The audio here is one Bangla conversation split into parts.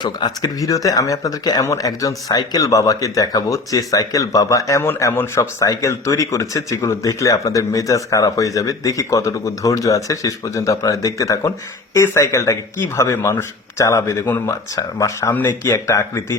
আজকের ভিডিওতে আমি আপনাদেরকে এমন একজন সাইকেল বাবাকে দেখাবো যে সাইকেল বাবা এমন এমন সব সাইকেল তৈরি করেছে যেগুলো দেখলে আপনাদের মেজাজ খারাপ হয়ে যাবে। দেখি কতটুকু ধৈর্য আছে, শেষ পর্যন্ত আপনারা দেখতে থাকুন। এই সাইকেলটাকে কিভাবে মানুষ চালাবে দেখুন, সামনে কি একটা আকৃতি,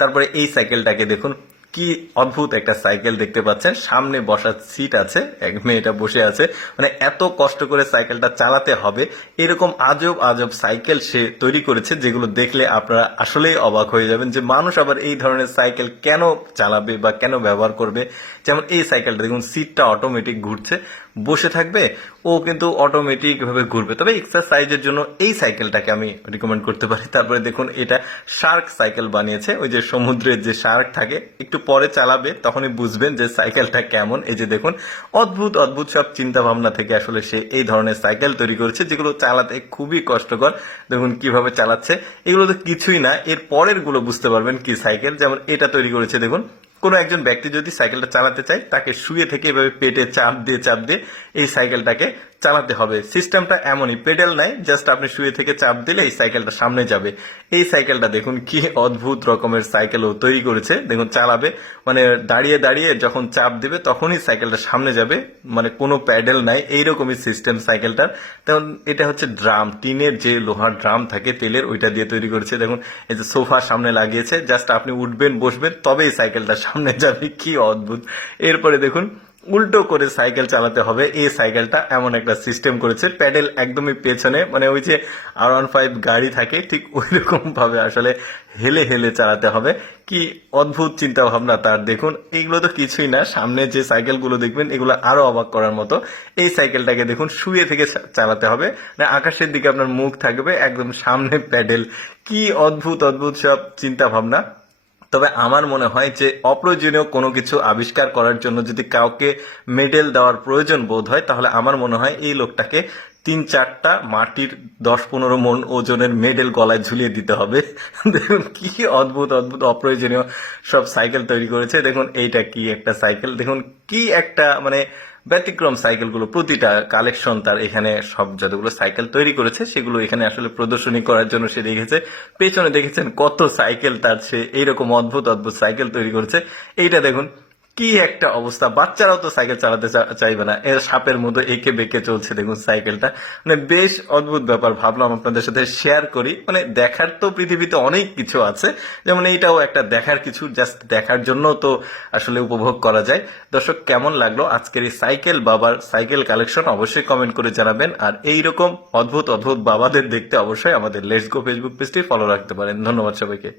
তারপরে এই সাইকেলটাকে দেখুন কি অদ্ভুত একটা সাইকেল দেখতে পাচ্ছেন, সামনে বসার সিট আছে, এক মেয়েটা বসে আছে। মানে এত কষ্ট করে সাইকেলটা চালাতে হবে এরকম আজব আজব সাইকেল সে তৈরি করেছে যেগুলো দেখলে আপনারা আসলেই অবাক হয়ে যাবেন যে মানুষ আবার এই ধরনের সাইকেল কেন চালাবে বা কেন ব্যবহার করবে। যেমন এই সাইকেলটা দেখুন, সিটটা অটোমেটিক ঘুরছে, বসে থাকবে ও কিন্তু অটোমেটিক ভাবে ঘুরবে। তবে এক্সারসাইজের জন্য এই সাইকেলটাকে আমি রিকমেন্ড করতে পারি। তারপরে দেখুন এটা শার্ক সাইকেল বানিয়েছে, ওই যে সমুদ্রের যে শার্ক থাকে, একটু পরে চালাবে তখনই বুঝবেন যে সাইকেলটা কেমন। এই যে দেখুন অদ্ভুত অদ্ভুত সব চিন্তা ভাবনা থেকে আসলে সে এই ধরনের সাইকেল তৈরি করেছে যেগুলো চালাতে খুবই কষ্টকর। দেখুন কিভাবে চালাচ্ছে, এগুলো তো কিছুই না, এর পরের গুলো বুঝতে পারবেন কি সাইকেল। যেমন এটা তৈরি করেছে দেখুন, কোনো একজন ব্যক্তি যদি সাইকেলটা চালাতে চায় তাকে শুয়ে থেকে এভাবে পেটে চাপ দিয়ে এই সাইকেলটাকে চালাতে হবে। সিস্টেমটা এমনই, পেডেল নাই, জাস্ট আপনি শুয়ে থেকে চাপ দিলে এই সাইকেলটা সামনে যাবে। এই সাইকেলটা দেখুন কি অদ্ভুত রকমের সাইকেল ও তৈরি করেছে। দেখুন চালাবে মানে দাঁড়িয়ে দাঁড়িয়ে যখন চাপ দিবে তখনই সাইকেলটা সামনে যাবে, মানে কোনো প্যাডেল নাই, এইরকমই সিস্টেম সাইকেলটার। তখন এটা হচ্ছে ড্রাম, টিনের যে লোহার ড্রাম থাকে তেলের, ওইটা দিয়ে তৈরি করেছে। দেখুন এই যে সোফা সামনে লাগিয়েছে, জাস্ট আপনি উঠবেন বসবেন তবেই সাইকেলটা সামনে যাবে, কি অদ্ভুত। এরপরে দেখুন উল্টো করে সাইকেল চালাতে হবে, এই সাইকেলটা এমন একটা সিস্টেম করেছে, প্যাডেল একদমই পেছনে, মানে ওই যে R15 গাড়ি থাকে ঠিক ওই রকম ভাবে আসলে হেলে হেলে চালাতে হবে। কি অদ্ভুত চিন্তা ভাবনা তার। দেখুন এইগুলো তো কিছুই না, সামনে যে সাইকেলগুলো দেখবেন এগুলো আরো অবাক করার মতো। এই সাইকেলটাকে দেখুন শুয়ে থেকে চালাতে হবে, মানে আকাশের দিকে আপনার মুখ থাকবে, একদম সামনে প্যাডেল। কি অদ্ভুত অদ্ভুত সব চিন্তা ভাবনা। তবে আমার মনে হয় যে অপ্রয়োজনীয় কোনো কিছু আবিষ্কার করার জন্য যদি কাউকে মেডেল দেওয়ার প্রয়োজন বোধ হয়, তাহলে আমার মনে হয় এই লোকটাকে 3-4টা মাটির 10-15 মণ ওজনের মেডেল গলায় ঝুলিয়ে দিতে হবে। দেখুন কি অদ্ভুত অদ্ভুত অপ্রয়োজনীয় সব সাইকেল তৈরি করেছে। দেখুন এইটা কি একটা সাইকেল, দেখুন কি একটা মানে ব্যতিক্রম সাইকেলগুলো, প্রতিটা কালেকশন তার এখানে, সব যতগুলো সাইকেল তৈরি করেছে সেগুলো এখানে আসলে প্রদর্শনী করার জন্য সে রেখেছে। পেছনে দেখেছেন কত সাইকেল তার, সে এইরকম অদ্ভুত অদ্ভুত সাইকেল তৈরি করেছে। এইটা দেখুন কি একটা অবস্থা, বাচ্চারাও তো সাইকেল চালাতে চাইবে না, এর সাপের মতো এঁকে বেঁকে চলছে দেখুন সাইকেলটা। মানে বেশ অদ্ভুত ব্যাপার, ভাবলাম আপনাদের সাথে শেয়ার করি। মানে দেখার তো পৃথিবীতে অনেক কিছু আছে, যেমন এইটাও একটা দেখার কিছু, জাস্ট দেখার জন্য তো আসলে উপভোগ করা যায়। দর্শক কেমন লাগলো আজকের এই সাইকেল বাবার সাইকেল কালেকশন অবশ্যই কমেন্ট করে জানাবেন। আর এইরকম অদ্ভুত অদ্ভুত বাবাদের দেখতে অবশ্যই আমাদের লেটস গো ফেসবুক পেজটি ফলো রাখতে পারেন। ধন্যবাদ সবাইকে।